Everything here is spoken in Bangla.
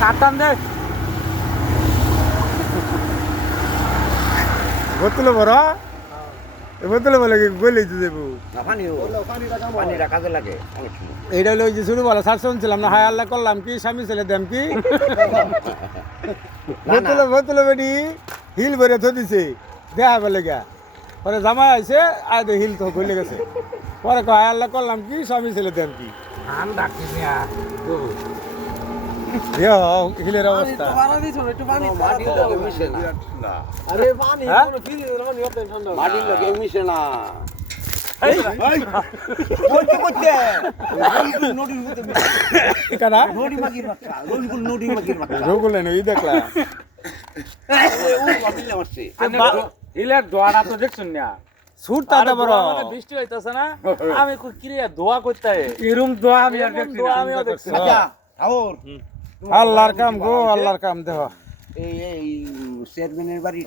কাটান দে বোতলে বড় বোতলে বলে গলে দেবো পানিটা কাজে লাগে অনেক সময়। এইটা হলো ওই যে শুরু বলা সার শুনছিলাম না হায় আল্লাহ করলাম কি স্বামী ছেলে দেন কি বোতলে বোতলে বেডি হিল ভরে থো দিছে দেখা বলে গা পরে জামাই আইছে আয় হিল তো গলে গেছে পরে হায় আল্লাহ করলাম কি স্বামী ছেলে দেন কি ধান রাখিস হিলের অবস্থা মাটির লগে মিশে না। হ্যাঁ? মাটির লগে মিশে না। কারা নদী মাগির বাচ্চা, নদী মাগির বাচ্চা। রোগুলে নই দেখলা ও বাবিলে মারছে। হিলের দোয়াটা তো দেখছুন না সুট তাতে বড় বৃষ্টি হইতাছে না আমি কিরে দোয়া করতে এরম দোয়া আমি আর দেখছি না আমিও দেখছি আচ্ছা, ঠাকুর, আল্লাহর কাম গো আল্লাহর কাম দেহ এই চেয়ারম্যানের বাড়ি